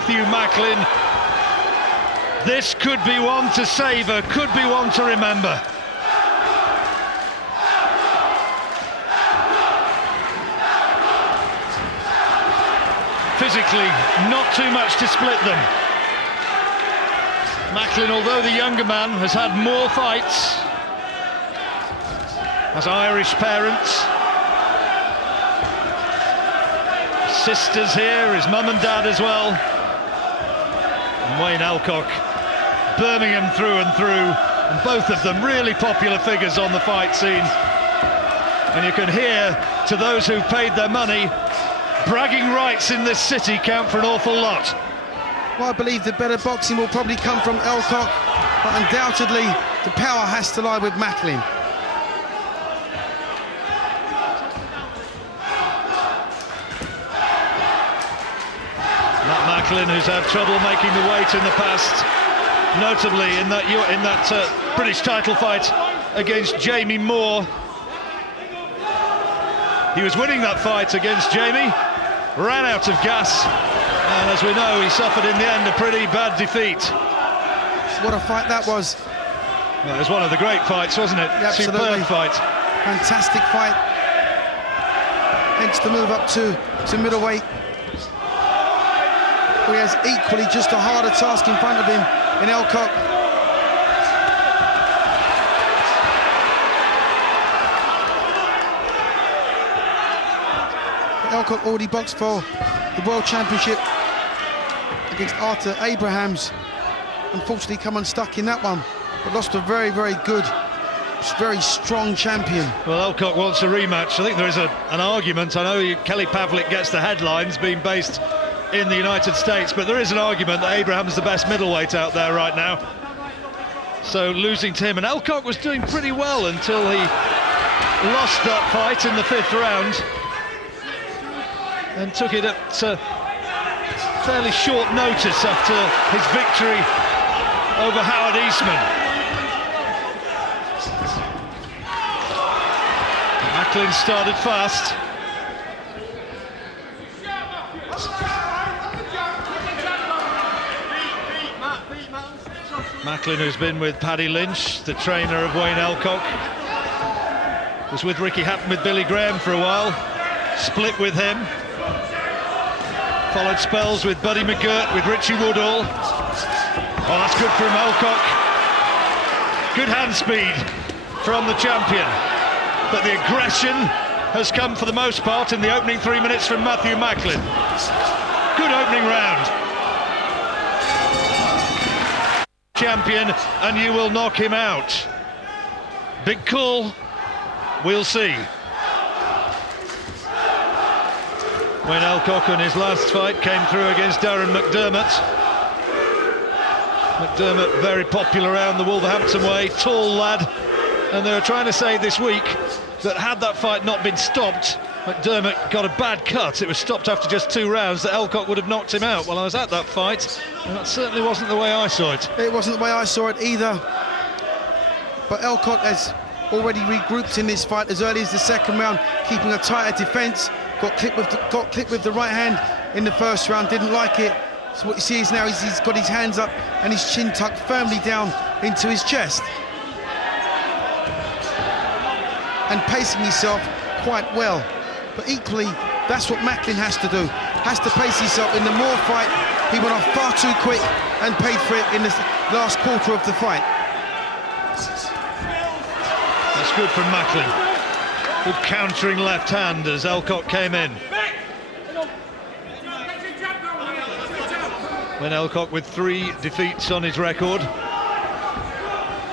Matthew Macklin. This could be one to savour, could be one to remember. Physically, not too much to split them. Macklin, although the younger man, has had more fights, has Irish parents, sisters here, his mum and dad as well. And Wayne Elcock, Birmingham through and through, and both of them really popular figures on the fight scene. And you can hear, to those who paid their money, bragging rights in this city count for an awful lot. Well, I believe the better boxing will probably come from Elcock, but undoubtedly the power has to lie with Macklin. Matt Macklin, who's had trouble making the weight in the past, notably in that British title fight against Jamie Moore. He was winning that fight against Jamie, ran out of gas, and as we know, he suffered in the end a pretty bad defeat. What a fight that was. Well, it was one of the great fights, wasn't it? Yeah, superb fight. Fantastic fight. Hence the move up to middleweight. He has equally just a harder task in front of him in Elcock. Elcock already boxed for the World Championship against Arthur Abrahams. Unfortunately come unstuck in that one, but lost a very, very good, very strong champion. Well, Elcock wants a rematch. I think there is an argument. I know Kelly Pavlik gets the headlines being based in the United States, but there is an argument that Abraham's the best middleweight out there right now. So losing to him, and Elcock was doing pretty well until he lost that fight in the 5th round and took it at fairly short notice after his victory over Howard Eastman. Macklin started fast. Macklin, who's been with Paddy Lynch, the trainer of Wayne Elcock, was with Ricky Hatton with Billy Graham for a while, split with him, followed spells with Buddy McGirt, with Richie Woodall. Oh, that's good from Elcock. Good hand speed from the champion, but the aggression has come for the most part in the opening 3 minutes from Matthew Macklin. Good opening round. Champion, and you will knock him out. Big call, we'll see. When Elcock in his last fight came through against Darren McDermott. McDermott very popular around the Wolverhampton way, tall lad, and they were trying to say this week that had that fight not been stopped, McDermott got a bad cut. It was stopped after just 2 rounds, that Elcock would have knocked him out. Well, I was at that fight, and that certainly wasn't the way I saw it. It wasn't the way I saw it either. But Elcock has already regrouped in this fight as early as the 2nd round, keeping a tighter defence. Got clipped with the right hand in the 1st round, didn't like it. So what you see is now he's got his hands up and his chin tucked firmly down into his chest. And pacing himself quite well. But equally, that's what Macklin has to do. Has to pace himself. In the Moore fight, he went off far too quick and paid for it in the last quarter of the fight. That's good from Macklin. Good countering left hand as Elcock came in. When Elcock with 3 defeats on his record.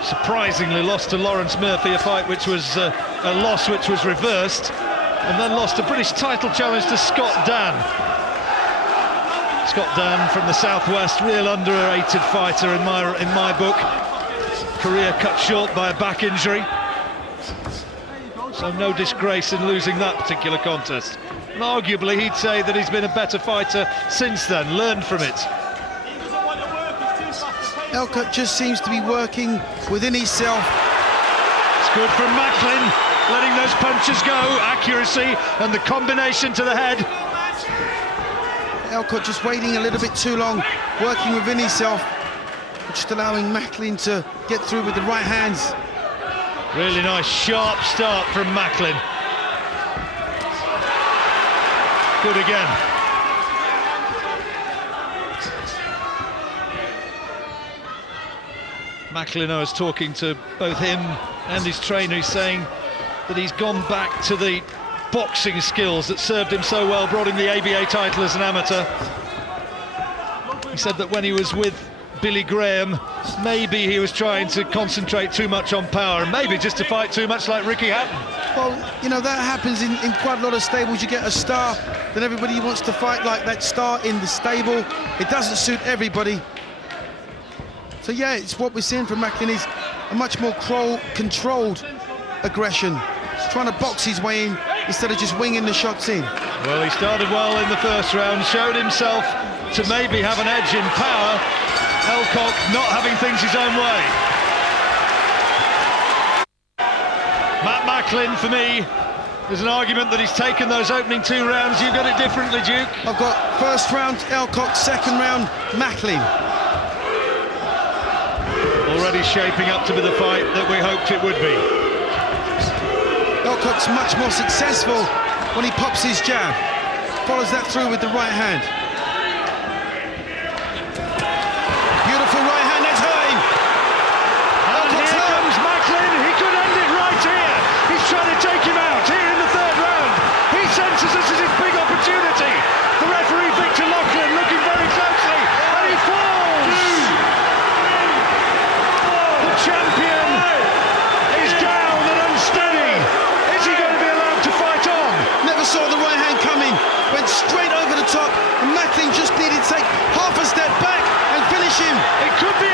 Surprisingly lost to Lawrence Murphy, a fight which was a loss which was reversed, and then lost a British title challenge to Scott Dan. Scott Dan from the southwest, real underrated fighter in my book. Career cut short by a back injury. So no disgrace in losing that particular contest. And arguably he'd say that he's been a better fighter since then, learned from it. Elcock just seems to be working within himself. It's good from Macklin, letting those punches go, accuracy and the combination to the head. Elcock just waiting a little bit too long, working within himself, just allowing Macklin to get through with the right hands. Really nice sharp start from Macklin. Good again. Macklin, I was talking to both him and his trainer, he's saying that he's gone back to the boxing skills that served him so well, brought him the ABA title as an amateur. He said that when he was with Billy Graham, maybe he was trying to concentrate too much on power and maybe just to fight too much like Ricky Hatton. Well, you know, that happens in quite a lot of stables. You get a star, then everybody wants to fight like that star in the stable. It doesn't suit everybody. So yeah, it's what we're seeing from Macklin is a much more controlled aggression. He's trying to box his way in instead of just winging the shots in. Well, he started well in the first round, showed himself to maybe have an edge in power. Elcock not having things his own way. Matt Macklin, for me, there's an argument that he's taken those opening 2 rounds. You've got it differently, Duke. I've got first round Elcock, second round Macklin. Already shaping up to be the fight that we hoped it would be. Elcock's much more successful when he pops his jab. Follows that through with the right hand. Beautiful right hand, that's hurting. And here comes Macklin, he could end it right here. He's trying to take him out here in the 3rd round. He senses this is his big opportunity. The referee, Victor Lachlan, looking very closely, and he falls. The champion is down and unsteady. Is he going to be allowed to fight on? Never saw the right hand coming. Went straight over the top, and Macklin just needed to take half a step back and finish him. It could be